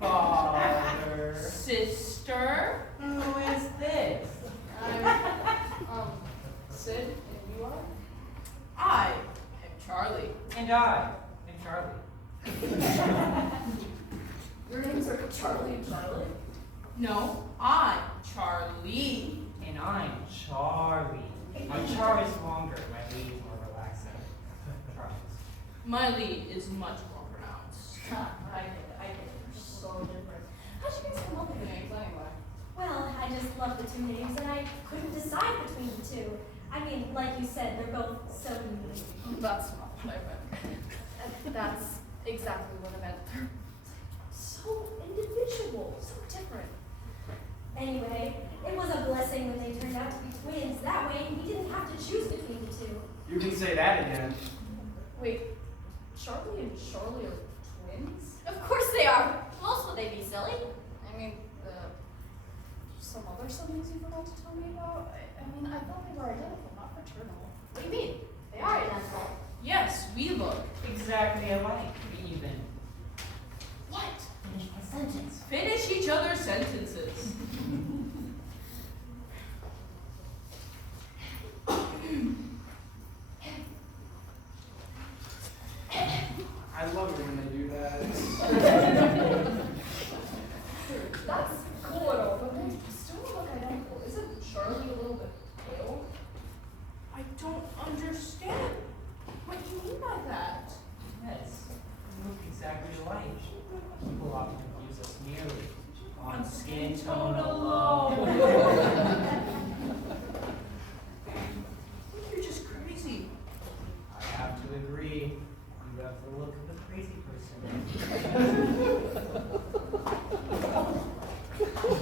Father. Sister. Who is this? I'm, Sid, and you are? I am Charlie. And I am Charlie. Your names are Charlie and Charlie? No, I'm Charlie. And I'm Charlie. My char is longer, my lead is more relaxing. Charles. My lead is much more pronounced. I get it. We're so different. How'd you guys come up with the names anyway? Well, I just love the two names, and I couldn't decide between the two. I mean, like you said, they're both so unique. That's not what I meant. That's exactly what I meant. They're so individual, so different. Anyway, it was a blessing when they turned out to be twins. That way, we didn't have to choose between the two. You can say that again. Wait, Charlie and Charlie are twins? Of course they are. Who else would they be, silly? I mean, some other siblings you forgot to tell me about? I mean, I thought they were identical, not fraternal. What do you mean? They are identical. Yes, we look. Exactly alike, even. What? Finish my sentence. Finish each other's sentences. I love it when they do that. That's cool and all, but they still look identical. Isn't Charlie a little bit pale? I don't understand what you mean by that. Yes, we look exactly alike. People often confuse us merely on skin tone alone. I think you're just crazy. I have to agree. You have the look of a crazy person.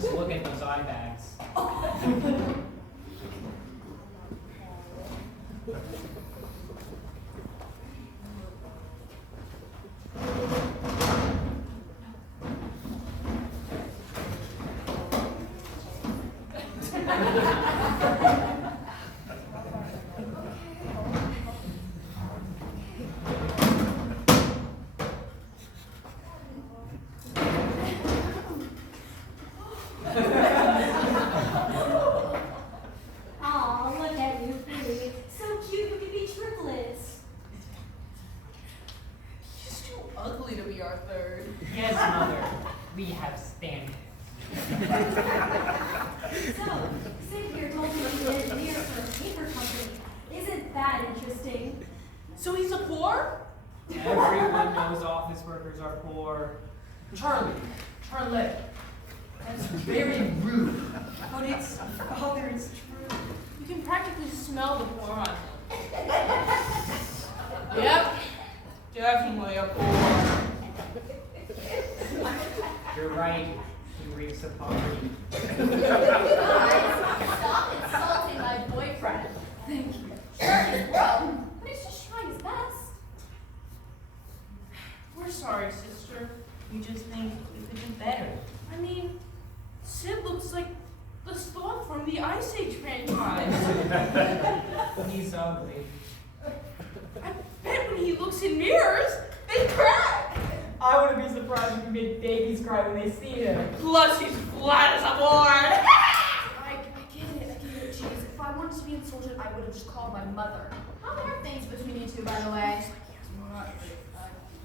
Just look at those eye bags. Aw, look at you three. So cute you could be triplets. He's too ugly to be our third. Yes, Mother, we have standards. So, Sid here told me he's an engineer for a paper company. Isn't that interesting? So he's a poor? Everyone knows office workers are poor. Charlie. That's very rude. But it's, Father, it's true. You can practically smell the poor on him. Yep, definitely a poor. You're right, he reeks of poverty. Guys, stop insulting my boyfriend. Thank you. Sure, he's broke, but he's just trying his best. We're sorry, sister. We just think you could do better. I mean, Sid looks like the Sloth from the Ice Age franchise. He's ugly. I bet when he looks in mirrors, they crack. I wouldn't be surprised if he made babies cry when they see him. Plus, he's flat as a board. I get it, jeez. If I wanted to be insulted, I would have just called my mother. How are things between you two, by the way? Not great. I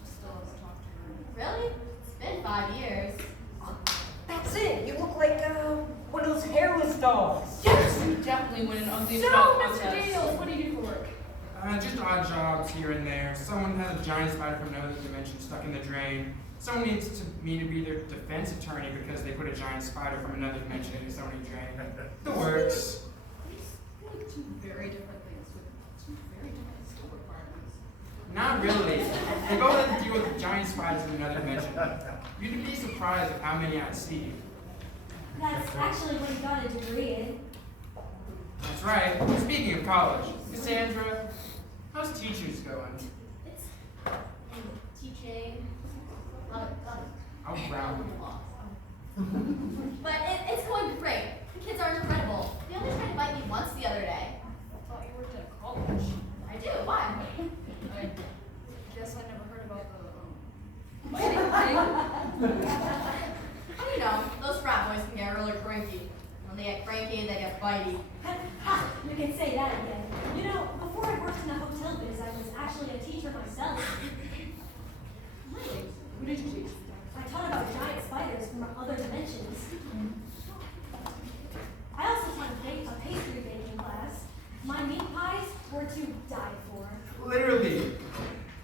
still haven't talked to her. Really? It's been 5 years. That's it. You look like one of those hairless dogs. Yes, you definitely win an ugly So, dog Mr. contest. Daniels, what do you do for work? Just odd jobs here and there. Someone has a giant spider from another dimension stuck in the drain. Someone needs me to be their defense attorney because they put a giant spider from another dimension into somebody's drain. The works. These feel like two very different things with two very different skill requirements. Not really. They both have to deal with giant spiders in another dimension. You'd be surprised at how many I see. That's actually what he got a degree in. That's right. Speaking of college, Cassandra, how's teachers going? It's teaching. Love it. I'll ground. But it's going great. The kids are incredible. They only tried to bite me once the other day. I thought you worked at college. I do. Why? I guess I never heard about the biting thing. they get cranky and they get bitey. Ha! You can say that again. You know, before I worked in the hotel biz, I was actually a teacher myself. Really? Who did you teach? I taught about giant spiders from other dimensions. I also taught a pastry baking class. My meat pies were to die for. Literally.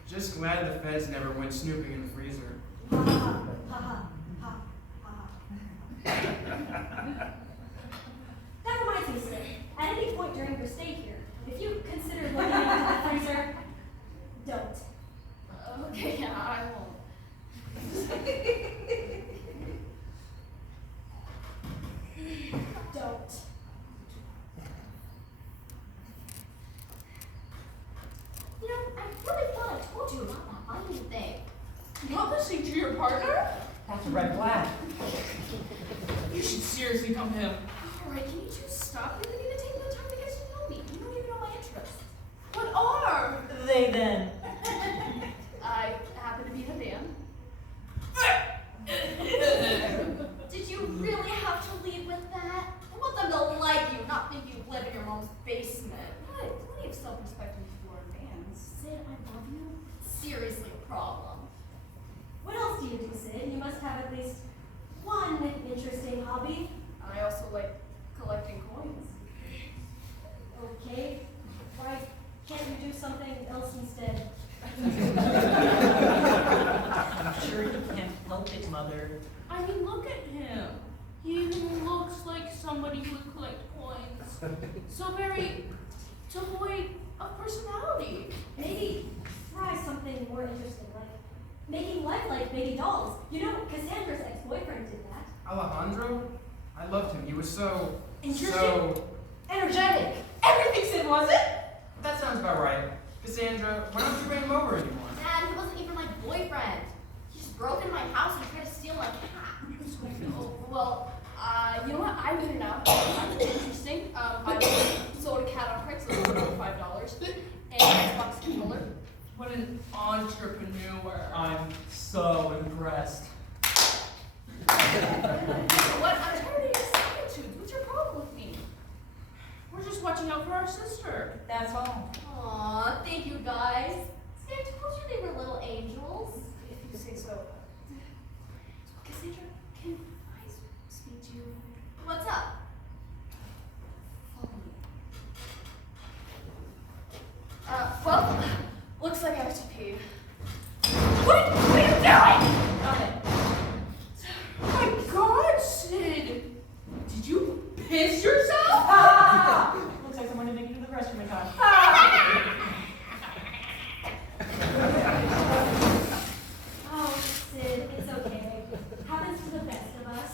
Just glad the feds never went snooping in the freezer. Ha ha ha ha ha ha. That reminds me, sir. At any point during your stay here, if you consider looking into the freezer, don't. Okay, yeah, I won't. Don't. You know, I really thought I told you about that money thing. Not listening to your partner? That's a red flag. You should seriously come to him. Alright, can you two stop? We don't even take the time to get to know me. You don't even know my interests. What are? They then. I happen to be in a band. Did you really have to lead with that? I want them to like you, not think you live in your mom's basement. What? Plenty of self-respect in foreign bands. Sid, I love you. Seriously a problem. What else do you do, Sid? You must have at least one interesting hobby. I also like collecting coins. Okay. Why can't you do something else instead? I'm sure you can't help it, Mother. I mean, look at him. He even looks like somebody who would collect coins. So very devoid of personality. Maybe try something more interesting, like making lifelike baby dolls. You know, Cassandra's ex-boyfriend did that. Alejandro? I loved him. He was so... Interesting? So... Energetic. Everything Sid wasn't. That sounds about right. Cassandra, why don't you bring him over anymore? Dad, he wasn't even my boyfriend. He just broke in my house and tried to steal my cat. Oh, well, you know what? I get it now. That's interesting. I sold a cat on Craigslist for over $5 and Xbox controller. What an entrepreneur. I'm so impressed. What? I'm tired of your attitudes. What's your problem with me? We're just watching out for our sister. That's all. Aw, thank you guys. See, I told you they were little angels. If you say so. Cassandra, can I speak to you? What's up? Follow me. Well, looks like I have to pee. What are you doing? Got it. My God, Sid! Did you piss yourself? Ah! Looks like someone didn't make it to the restroom in time. Oh, Sid, it's okay. Happens to the best of us.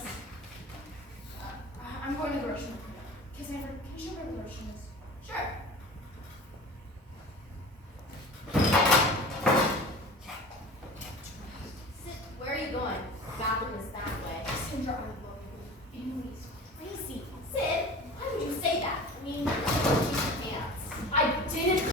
I'm going to the restroom. Cassandra, can you show me where the restroom is? Sure. Sid, where are you going? Bathroom is that way. Cassandra,